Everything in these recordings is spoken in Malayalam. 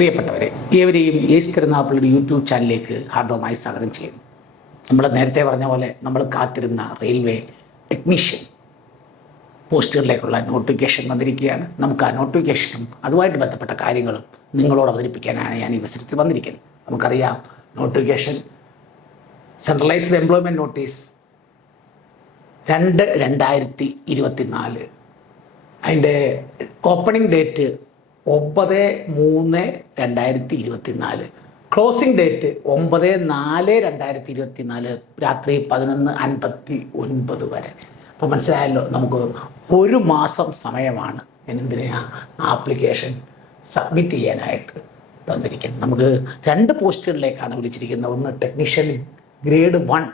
പ്രിയപ്പെട്ടവരെ ഏവരെയും യേസ് തിരുനാപ്പിളുടെ യൂട്യൂബ് ചാനലിലേക്ക് ഹാർദവമായി സ്വാഗതം ചെയ്യുന്നു. നമ്മൾ നേരത്തെ പറഞ്ഞ പോലെ നമ്മൾ കാത്തിരുന്ന റെയിൽവേ ടെക്നീഷ്യൻ പോസ്റ്റുകളിലേക്കുള്ള നോട്ടിഫിക്കേഷൻ വന്നിരിക്കുകയാണ്. നമുക്ക് ആ നോട്ടിഫിക്കേഷനും അതുമായിട്ട് ബന്ധപ്പെട്ട കാര്യങ്ങളും നിങ്ങളോട് അവതരിപ്പിക്കാനാണ് ഞാൻ ഈ വിസരത്തിൽ വന്നിരിക്കുന്നത്. നമുക്കറിയാം നോട്ടിഫിക്കേഷൻ സെൻട്രലൈസ്ഡ് എംപ്ലോയ്മെന്റ് നോട്ടീസ് രണ്ട് രണ്ടായിരത്തി ഇരുപത്തി നാല് അതിന്റെ ഓപ്പണിംഗ് ഡേറ്റ് ഒമ്പത് മൂന്ന് രണ്ടായിരത്തി ഇരുപത്തി നാല് ക്ലോസിംഗ് ഡേറ്റ് ഒമ്പത് നാല് രണ്ടായിരത്തി ഇരുപത്തി നാല് രാത്രി പതിനൊന്ന് അൻപത്തി ഒൻപത് വരെ. അപ്പോൾ മനസ്സിലായല്ലോ നമുക്ക് ഒരു മാസം സമയമാണ് എന്തിനാ ആപ്ലിക്കേഷൻ സബ്മിറ്റ് ചെയ്യാനായിട്ട് തന്നിരിക്കുന്നത്. നമുക്ക് രണ്ട് പോസ്റ്റുകളിലേക്കാണ് വിളിച്ചിരിക്കുന്നത്. ഒന്ന് technician grade one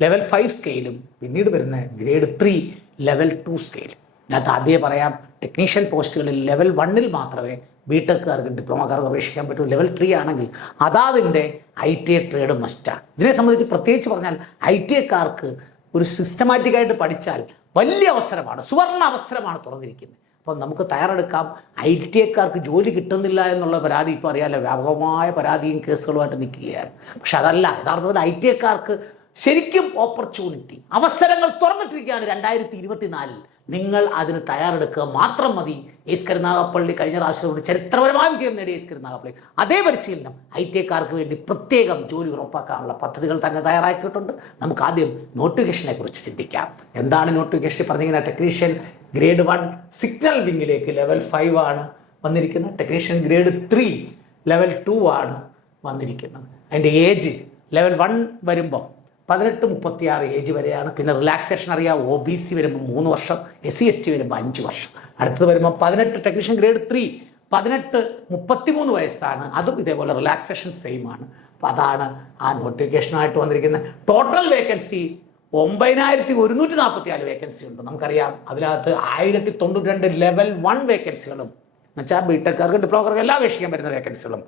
level five സ്കെയിലും പിന്നീട് വരുന്ന ഗ്രേഡ് ത്രീ ലെവൽ ടു സ്കെയിലും ഇതിനകത്ത് ആദ്യമേ പറയാം ടെക്നീഷ്യൻ പോസ്റ്റുകളിൽ ലെവൽ വണ്ണിൽ മാത്രമേ ബി ടെക്കുകാർക്ക് ഡിപ്ലോമക്കാർക്ക് അപേക്ഷിക്കാൻ പറ്റൂ. ലെവൽ ത്രീ ആണെങ്കിൽ അതാതിന്റെ ഐ ടി ഐ ട്രേഡ് മസ്റ്റാണ് ഇതിനെ സംബന്ധിച്ച് പ്രത്യേകിച്ച് പറഞ്ഞാൽ ഐ ടി ഐക്കാർക്ക് ഒരു സിസ്റ്റമാറ്റിക്കായിട്ട് പഠിച്ചാൽ വലിയ അവസരമാണ് സുവർണ അവസരമാണ് തുറന്നിരിക്കുന്നത്. അപ്പം നമുക്ക് തയ്യാറെടുക്കാം. ഐ ടി ഐക്കാർക്ക് ജോലി കിട്ടുന്നില്ല എന്നുള്ള പരാതി ഇപ്പോൾ അറിയാമല്ലോ വ്യാപകമായ പരാതിയും കേസുകളുമായിട്ട് നിൽക്കുകയാണ്. പക്ഷെ അതല്ല യഥാർത്ഥത്തിൽ ഐ ടി ഐക്കാർക്ക് ശരിക്കും ഓപ്പർച്യൂണിറ്റി അവസരങ്ങൾ തുറന്നിട്ടിരിക്കുകയാണ് രണ്ടായിരത്തി ഇരുപത്തിനാലിൽ നിങ്ങൾ അതിന് തയ്യാറെടുക്കുക മാത്രം മതി. എസ് കരുനാഗപ്പള്ളി കഴിഞ്ഞ പ്രാവശ്യത്തോട് ചരിത്രപരമായ വിജയം നേടിയ എസ് കരുനാഗപ്പള്ളി. അതേ പരിശീലനം ഐ ടി ഐക്കാർക്ക് വേണ്ടി പ്രത്യേകം ജോലി ഉറപ്പാക്കാനുള്ള പദ്ധതികൾ തന്നെ തയ്യാറാക്കിയിട്ടുണ്ട്. നമുക്ക് ആദ്യം നോട്ടിഫിക്കേഷനെ കുറിച്ച് ചിന്തിക്കാം. എന്താണ് നോട്ടിഫിക്കേഷൻ പറഞ്ഞിരിക്കുന്ന ടെക്നീഷ്യൻ ഗ്രേഡ് വൺ സിഗ്നൽ വിങ്ങിലേക്ക് ലെവൽ ഫൈവ് ആണ് വന്നിരിക്കുന്നത്. Technician grade three level two ആണ് വന്നിരിക്കുന്നത്. അതിന്റെ ഏജ് ലെവൽ വൺ വരുമ്പോൾ പതിനെട്ട് മുപ്പത്തിയാറ് ഏജ് വരെയാണ്. പിന്നെ റിലാക്സേഷൻ അറിയാം. ഒ ബി സി വരുമ്പോൾ മൂന്ന് വർഷം എസ് സി എസ് ടി വരുമ്പോൾ അഞ്ച് വർഷം. അടുത്തത് വരുമ്പോൾ പതിനെട്ട് ടെക്നീഷ്യൻ ഗ്രേഡ് ത്രീ പതിനെട്ട് മുപ്പത്തിമൂന്ന് വയസ്സാണ്. അതും ഇതേപോലെ റിലാക്സേഷൻ സെയിം ആണ്. അപ്പം അതാണ് ആ നോട്ടിഫിക്കേഷനായിട്ട് വന്നിരിക്കുന്നത് ടോട്ടൽ വേക്കൻസി ഒമ്പതിനായിരത്തി ഒരുന്നൂറ്റി നാൽപ്പത്തി നാല് വേക്കൻസി ഉണ്ട്. നമുക്കറിയാം. അതിനകത്ത് ആയിരത്തി തൊണ്ണൂറ്റി രണ്ട് ലെവൽ വൺ വേക്കൻസികളും എന്നുവെച്ചാൽ ബിടെക്കാർക്ക് ഡിപ്ലോമക്കാർക്ക് എല്ലാം അപേക്ഷിക്കാൻ വരുന്ന വേക്കൻസികളും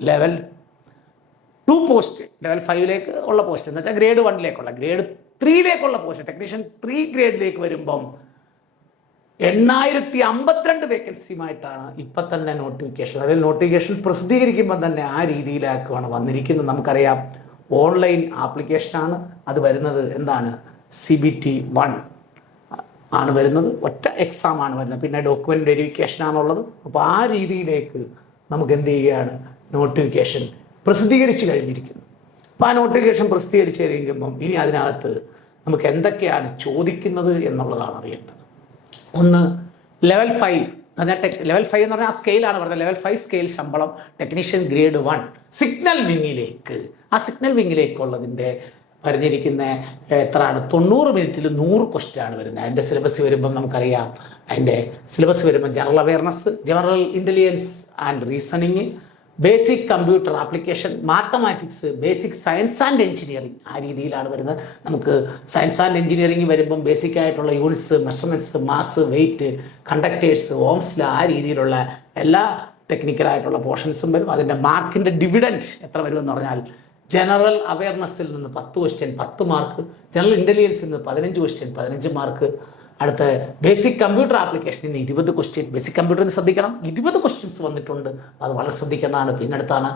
ലെവൽ ടു പോസ്റ്റ് ലെവൽ ഫൈവിലേക്ക് ഉള്ള പോസ്റ്റ് എന്ന് വെച്ചാൽ ഗ്രേഡ് വണ്ണിലേക്കുള്ള ഗ്രേഡ് ത്രീയിലേക്കുള്ള പോസ്റ്റ് ടെക്നീഷ്യൻ ത്രീ ഗ്രേഡിലേക്ക് വരുമ്പം എണ്ണായിരത്തി അമ്പത്തിരണ്ട് വേക്കൻസിയുമായിട്ടാണ് ഇപ്പം തന്നെ നോട്ടിഫിക്കേഷൻ അതിൽ നോട്ടിഫിക്കേഷൻ പ്രസിദ്ധീകരിക്കുമ്പോൾ തന്നെ ആ രീതിയിലാക്കുവാണ് വന്നിരിക്കുന്നത്. നമുക്കറിയാം ഓൺലൈൻ ആപ്ലിക്കേഷനാണ് അത് വരുന്നത്. എന്താണ്? സി ബി ടി വൺ ആണ് വരുന്നത്. ഒറ്റ എക്സാം ആണ് വരുന്നത്. പിന്നെ ഡോക്യുമെന്റ് വെരിഫിക്കേഷൻ ആണുള്ളത്. അപ്പോൾ ആ രീതിയിലേക്ക് നമുക്ക് എന്ത് ചെയ്യുകയാണ്? നോട്ടിഫിക്കേഷൻ പ്രസിദ്ധീകരിച്ച് കഴിഞ്ഞിരിക്കുന്നു. അപ്പോൾ ആ നോട്ടിഫിക്കേഷൻ പ്രസിദ്ധീകരിച്ച് കഴിയുമ്പം ഇനി അതിനകത്ത് നമുക്ക് എന്തൊക്കെയാണ് ചോദിക്കുന്നത് എന്നുള്ളതാണ് അറിയേണ്ടത്. ഒന്ന് ലെവൽ ഫൈവ് എന്നാൽ ടെക് ലെവൽ ഫൈവ് എന്ന് പറഞ്ഞാൽ ആ സ്കെയിലാണ് പറഞ്ഞത്. ലെവൽ ഫൈവ് സ്കെയിൽ ശമ്പളം ടെക്നീഷ്യൻ ഗ്രേഡ് വൺ സിഗ്നൽ വിങ്ങിലേക്ക് ആ സിഗ്നൽ വിങ്ങിലേക്കുള്ളതിന്റെ പറഞ്ഞിരിക്കുന്ന എത്രയാണ്? തൊണ്ണൂറ് മിനിറ്റിൽ നൂറ് ക്വസ്റ്റ്യൻ ആണ് വരുന്നത്. അതിന്റെ സിലബസ് വരുമ്പം നമുക്കറിയാം. അതിന്റെ സിലബസ് വരുമ്പോൾ general awareness general intelligence and reasoning basic computer application mathematics basic science and engineering ആ രീതിയിലാണ് വരുന്നത്. നമുക്ക് സയൻസ് ആൻഡ് എഞ്ചിനീയറിംഗ് വരുമ്പം ബേസിക് ആയിട്ടുള്ള units measurements mass weight conductors ഓംസ്ല ആ രീതിയിലുള്ള എല്ലാ ടെക്നിക്കലായിട്ടുള്ള പോർഷൻസും വരും. അതിന്റെ മാർക്കിന്റെ ഡിവിഡന്റ് എത്ര വരുമെന്ന് പറഞ്ഞാൽ ജനറൽ അവയർനെസ്സിൽ നിന്ന് പത്ത് ക്വസ്റ്റ്യൻ പത്ത് മാർക്ക് ജനറൽ ഇന്റലിജൻസിൽ നിന്ന് പതിനഞ്ച് ക്വസ്റ്റ്യൻ പതിനഞ്ച് മാർക്ക് അടുത്ത ബേസിക് കമ്പ്യൂട്ടർ ആപ്ലിക്കേഷനിൽ നിന്ന് ഇരുപത് ക്വസ്റ്റ്യൻ ബേസിക് കമ്പ്യൂട്ടറിന് ശ്രദ്ധിക്കണം. ഇരുപത് ക്വസ്റ്റ്യൻസ് വന്നിട്ടുണ്ട്. അത് വളരെ ശ്രദ്ധിക്കേണ്ടതാണ്. പിന്നെ അടുത്താണ്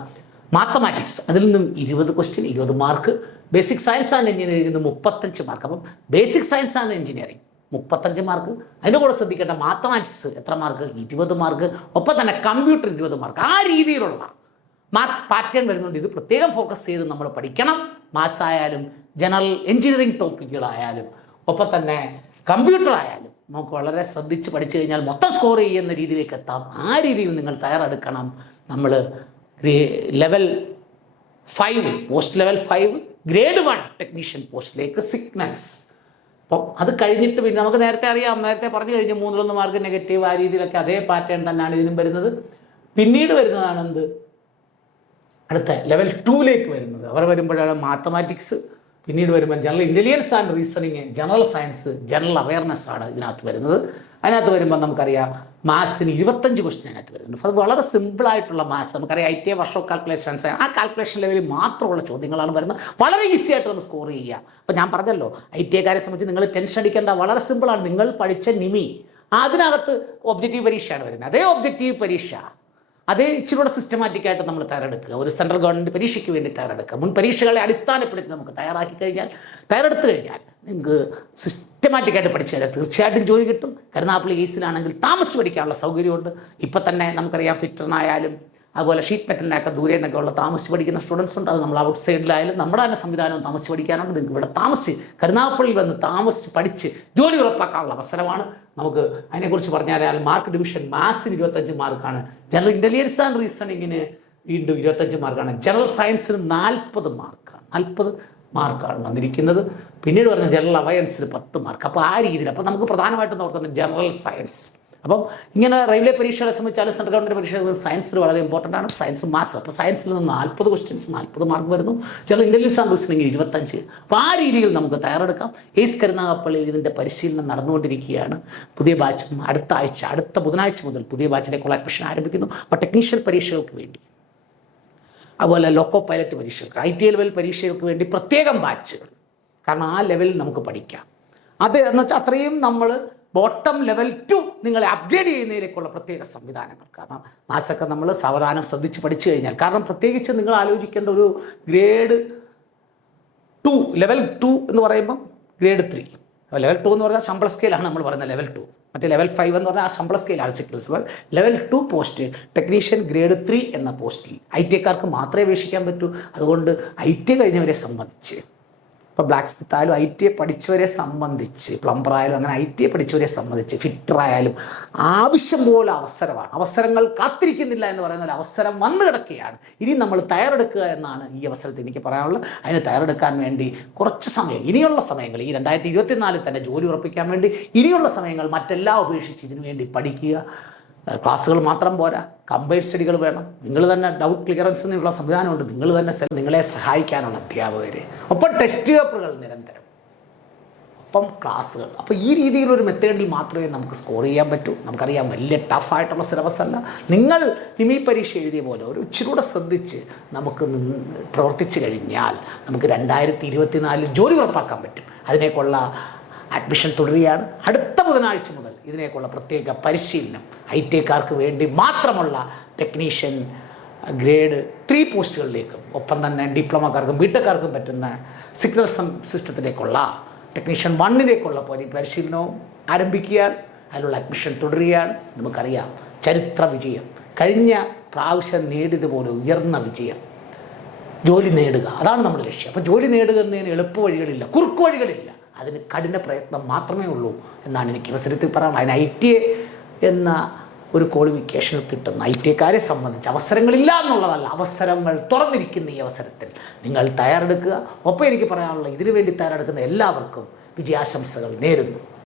മാത്തമാറ്റിക്സ് അതിൽ നിന്നും ഇരുപത് ക്വസ്റ്റ്യൻ ഇരുപത് മാർക്ക് ബേസിക് സയൻസ് ആൻഡ് എഞ്ചിനീയറിംഗിൽ നിന്ന് മുപ്പത്തഞ്ച് മാർക്ക് അപ്പം ബേസിക് സയൻസ് ആൻഡ് എഞ്ചിനീയറിംഗ് മുപ്പത്തഞ്ച് മാർക്ക് അതിന്റെ കൂടെ ശ്രദ്ധിക്കേണ്ട മാത്തമാറ്റിക്സ് എത്ര മാർക്ക് ഇരുപത് മാർക്ക് ഒപ്പം തന്നെ കമ്പ്യൂട്ടർ ഇരുപത് മാർക്ക് ആ രീതിയിലുള്ള മാർക്ക് പാറ്റേൺ വരുന്നുണ്ട്. ഇത് പ്രത്യേകം ഫോക്കസ് ചെയ്ത് നമ്മൾ പഠിക്കണം. മാത്സ് ആയാലും ജനറൽ എഞ്ചിനീയറിംഗ് ടോപ്പിക്കുകളായാലും ഒപ്പം തന്നെ കമ്പ്യൂട്ടർ ആയാലും നമുക്ക് വളരെ ശ്രദ്ധിച്ച് പഠിച്ചു കഴിഞ്ഞാൽ മൊത്തം സ്കോർ ചെയ്യുന്ന രീതിയിലേക്ക് എത്താം. ആ രീതിയിൽ നിങ്ങൾ തയ്യാറെടുക്കണം. നമ്മൾ level five post level five grade one technician പോസ്റ്റിലേക്ക് സിഗ്നൽസ് അപ്പം അത് കഴിഞ്ഞിട്ട് പിന്നെ നമുക്ക് നേരത്തെ അറിയാം. നേരത്തെ പറഞ്ഞു കഴിഞ്ഞു മൂന്നിലൊന്ന് മാർക്ക് നെഗറ്റീവ് ആ രീതിയിലൊക്കെ അതേ പാറ്റേൺ തന്നെയാണ് ഇതിനും വരുന്നത്. പിന്നീട് വരുന്നതാണ് എന്ത്? അടുത്ത ലെവൽ ടൂലേക്ക് വരുന്നത്. അവർ വരുമ്പോഴാണ് മാത്തമാറ്റിക്സ് പിന്നീട് വരുമ്പോൾ general intelligence and reasoning general science general awareness ആണ് ഇതിനകത്ത് വരുന്നത്. അതിനകത്ത് വരുമ്പോൾ നമുക്കറിയാം മാത്സിന് ഇരുപത്തഞ്ച് ക്വസ്റ്റ്യൻ അതിനകത്ത് വരുന്നുണ്ട്. അത് വളരെ സിമ്പിളായിട്ടുള്ള മാത്സ് നമുക്കറിയാം ഐ ടി എ വർഷം കാൽക്കുലേഷൻസ് ആ കാൽക്കുലേഷൻ ലെവലിൽ മാത്രമുള്ള ചോദ്യങ്ങളാണ് വരുന്നത്. വളരെ ഈസി ആയിട്ട് നമുക്ക് സ്കോർ ചെയ്യുക. അപ്പോൾ ഞാൻ പറഞ്ഞല്ലോ ഐ ടി എക്കാരെ സംബന്ധിച്ച് നിങ്ങൾ ടെൻഷൻ അടിക്കേണ്ട. വളരെ സിമ്പിളാണ് നിങ്ങൾ പഠിച്ച നിമി അതിനകത്ത് ഒബ്ജക്റ്റീവ് പരീക്ഷയാണ് വരുന്നത്. അതേ ഒബ്ജക്റ്റീവ് പരീക്ഷ. അതേ ഇച്ചിരി കൂടെ സിസ്റ്റമാറ്റിക് ആയിട്ട് നമ്മൾ തയ്യാറെടുക്കുക. ഒരു സെൻട്രൽ ഗവൺമെന്റ് പരീക്ഷയ്ക്ക് വേണ്ടി തയ്യാറെടുക്കുക. മുൻ പരീക്ഷകളെ അടിസ്ഥാനപ്പെടുത്തി നമുക്ക് തയ്യാറാക്കി കഴിഞ്ഞാൽ തയ്യാറെടുത്ത് കഴിഞ്ഞാൽ നിങ്ങൾക്ക് സിസ്റ്റമാറ്റിക് ആയിട്ട് പഠിച്ചു കഴിഞ്ഞാൽ തീർച്ചയായിട്ടും ജോലി കിട്ടും. കരുനാപ്പള്ളി കേസിലാണെങ്കിൽ താമസിച്ച് പഠിക്കാനുള്ള സൗകര്യമുണ്ട്. ഇപ്പം തന്നെ നമുക്കറിയാം ഫിറ്ററിനായാലും അതുപോലെ ഷീറ്റ് മെറ്റലിനൊക്കെ ദൂരെ നിന്നൊക്കെ ഉള്ള താമസിച്ച് പഠിക്കുന്ന സ്റ്റുഡൻസ് ഉണ്ട്. അത് നമ്മൾ ഔട്ട് സൈഡിലായാലും നമ്മുടെ തന്നെ സംവിധാനവും താമസിച്ച് പഠിക്കാനുണ്ട്. നിങ്ങൾക്ക് ഇവിടെ താമസിച്ച് കരുനാഗപ്പള്ളിയിൽ വന്ന് താമസിച്ച് പഠിച്ച് ജോലി ഉറപ്പാക്കാനുള്ള അവസരമാണ്. നമുക്ക് അതിനെക്കുറിച്ച് പറഞ്ഞാൽ മാർക്ക് ഡിവിഷൻ മാത്സിന് ഇരുപത്തഞ്ച് മാർക്കാണ് ജനറൽ ഇന്റലിജൻസ് ആൻഡ് റീസണിങ്ങിന് വീണ്ടും ഇരുപത്തഞ്ച് മാർക്കാണ് ജനറൽ സയൻസിന് നാൽപ്പത് മാർക്കാണ് നാൽപ്പത് മാർക്കാണ് വന്നിരിക്കുന്നത്. പിന്നീട് പറഞ്ഞ ജനറൽ അവയൻസിന് പത്ത് മാർക്ക് അപ്പോൾ ആ രീതിയിൽ. അപ്പോൾ നമുക്ക് പ്രധാനമായിട്ടും നോക്കുന്നത് ജനറൽ സയൻസ് അപ്പം ഇങ്ങനെ റെയിൽവേ പരീക്ഷകളെ സംബന്ധിച്ചാലും സെൻട്രൽ ഗവൺമെന്റ് പരീക്ഷ സയൻസിൽ വളരെ ഇമ്പോർട്ടന്റ് ആണ്. സയൻസ് മാസ് അപ്പോൾ സയൻസിൽ നിന്ന് നാൽപ്പത് ക്വസ്റ്റ്യൻസ് നാൽപ്പത് മാർക്ക് വരുന്നു. ചില ഇന്റലിജൻസ് ആൻഡ് റീസണിങ് ഇരുപത്തഞ്ച്. അപ്പോൾ ആ രീതിയിൽ നമുക്ക് തയ്യാറെടുക്കാം. എയ്സ് കരുനാഗപ്പള്ളിയിൽ ഇതിന്റെ പരിശീലനം നടന്നുകൊണ്ടിരിക്കുകയാണ്. പുതിയ ബാച്ച് അടുത്ത ആഴ്ച അടുത്ത ബുധനാഴ്ച മുതൽ പുതിയ ബാച്ചിലേക്കുള്ള അഡ്മിഷൻ ആരംഭിക്കുന്നു. അപ്പോൾ ടെക്നീഷ്യൽ പരീക്ഷകൾക്ക് വേണ്ടി. അതുപോലെ ലോക്കോ പൈലറ്റ് പരീക്ഷകൾക്ക് ഐ ടി ലെവൽ പരീക്ഷകൾക്ക് വേണ്ടി പ്രത്യേകം ബാച്ചുകൾ കാരണം ആ ലെവലിൽ നമുക്ക് പഠിക്കാം. അത് എന്ന് വെച്ചാൽ അത്രയും നമ്മൾ ബോട്ടം ലെവൽ ടു നിങ്ങളെ അപ്ഗ്രേഡ് ചെയ്യുന്നതിലേക്കുള്ള പ്രത്യേക സംവിധാനങ്ങൾ. കാരണം മാസൊക്കെ നമ്മൾ സാവധാനം ശ്രദ്ധിച്ച് പഠിച്ചു കഴിഞ്ഞാൽ. കാരണം പ്രത്യേകിച്ച് നിങ്ങൾ ആലോചിക്കേണ്ട ഒരു ഗ്രേഡ് ടു ലെവൽ ടു എന്ന് പറയുമ്പം ഗ്രേഡ് ത്രീ. ലെവൽ ടു എന്ന് പറഞ്ഞാൽ ശമ്പള സ്കെയിലാണ് നമ്മൾ പറയുന്നത് ലെവൽ ടു. മറ്റേ ലെവൽ ഫൈവ് എന്ന് പറഞ്ഞാൽ ആ ശമ്പള സ്കെയിലാണ് സിക്കിൾസ് level two post technician grade three എന്ന പോസ്റ്റിൽ ഐ ടി മാത്രമേ അപേക്ഷിക്കാൻ പറ്റൂ. അതുകൊണ്ട് ഐ ടി കഴിഞ്ഞവരെ സംബന്ധിച്ച് ഇപ്പോൾ ബ്ലാക്ക് സ്മിത്ത് ആയാലും ഐ ടി പഠിച്ചവരെ സംബന്ധിച്ച് പ്ലംബർ ആയാലും അങ്ങനെ ഐ ടി പഠിച്ചവരെ സംബന്ധിച്ച് ഫിറ്റർ ആയാലും ആവശ്യം പോലെ അവസരമാണ്. അവസരങ്ങൾ കാത്തിരിക്കുന്നില്ല എന്ന് പറയുന്ന ഒരു അവസരം വന്നു കിടക്കുകയാണ്. ഇനി നമ്മൾ തയ്യാറെടുക്കുക എന്നാണ് ഈ അവസരത്തിൽ എനിക്ക് പറയാനുള്ളത്. അതിന് തയ്യാറെടുക്കാൻ വേണ്ടി കുറച്ച് സമയം ഇനിയുള്ള സമയങ്ങൾ ഈ രണ്ടായിരത്തി ഇരുപത്തിനാലിൽ തന്നെ ജോലി ഉറപ്പിക്കാൻ വേണ്ടി ഇനിയുള്ള സമയങ്ങൾ മറ്റെല്ലാം ഉപേക്ഷിച്ച് ഇതിനു വേണ്ടി പഠിക്കുക. ക്ലാസ്സുകൾ മാത്രം പോരാ. കമ്പൈൻ സ്റ്റഡികൾ വേണം. നിങ്ങൾ തന്നെ ഡൗട്ട് ക്ലിയറൻസ് എന്നുള്ള സംവിധാനമുണ്ട്. നിങ്ങൾ തന്നെ നിങ്ങളെ സഹായിക്കാനുള്ള അധ്യാപകർ ഒപ്പം ടെസ്റ്റ് പേപ്പറുകൾ നിരന്തരം. ഒപ്പം ക്ലാസ്സുകൾ. അപ്പോൾ ഈ രീതിയിലൊരു മെത്തേഡിൽ മാത്രമേ നമുക്ക് സ്കോർ ചെയ്യാൻ പറ്റൂ. നമുക്കറിയാം വലിയ ടഫായിട്ടുള്ള സിലബസ് അല്ല. നിങ്ങൾ നിമി പരീക്ഷ എഴുതിയ പോലെ ഒരു ഇച്ചിരൂടെ ശ്രദ്ധിച്ച് നമുക്ക് പ്രവർത്തിച്ചു കഴിഞ്ഞാൽ നമുക്ക് രണ്ടായിരത്തി ഇരുപത്തിനാലിൽ ജോലി ഉറപ്പാക്കാൻ പറ്റും. അതിനേക്കുള്ള അഡ്മിഷൻ തുടരുകയാണ്. അടുത്ത ബുധനാഴ്ച മുതൽ ഇതിനേക്കുള്ള പ്രത്യേക പരിശീലനം ഐ ടി ഐക്കാർക്ക് വേണ്ടി മാത്രമുള്ള ടെക്നീഷ്യൻ ഗ്രേഡ് ത്രീ പോസ്റ്റുകളിലേക്കും ഒപ്പം തന്നെ ഡിപ്ലോമക്കാർക്കും ബിടെക്കാർക്കും പറ്റുന്ന സിഗ്നൽ സിസ്റ്റത്തിലേക്കുള്ള ടെക്നീഷ്യൻ വണ്ണിലേക്കുള്ള പോലെ പരിശീലനവും ആരംഭിക്കുകയാണ്. അതിനുള്ള അഡ്മിഷൻ തുടരുകയാണ്. നമുക്കറിയാം ചരിത്ര വിജയം. കഴിഞ്ഞ പ്രാവശ്യം നേടിയതുപോലെ ഉയർന്ന വിജയം. ജോലി നേടുക. അതാണ് നമ്മുടെ ലക്ഷ്യം. അപ്പോൾ ജോലി നേടുക എന്നതിന് എളുപ്പ വഴികളില്ല കുറുക്കു വഴികളില്ല. അതിന് കഠിന പ്രയത്നം മാത്രമേ ഉള്ളൂ എന്നാണ് എനിക്ക് അവസരത്തിൽ പറയാനുള്ളത്. അതിന് ഐ ടി എന്ന ഒരു ക്വാളിഫിക്കേഷൻ കിട്ടുന്ന ഐ ടി ഐക്കാരെ സംബന്ധിച്ച് അവസരങ്ങളില്ല എന്നുള്ളതല്ല. അവസരങ്ങൾ തുറന്നിരിക്കുന്ന ഈ അവസരത്തിൽ നിങ്ങൾ തയ്യാറെടുക്കുക. ഒപ്പം എനിക്ക് പറയാനുള്ള ഇതിനു വേണ്ടി തയ്യാറെടുക്കുന്ന എല്ലാവർക്കും വിജയാശംസകൾ നേരുന്നു.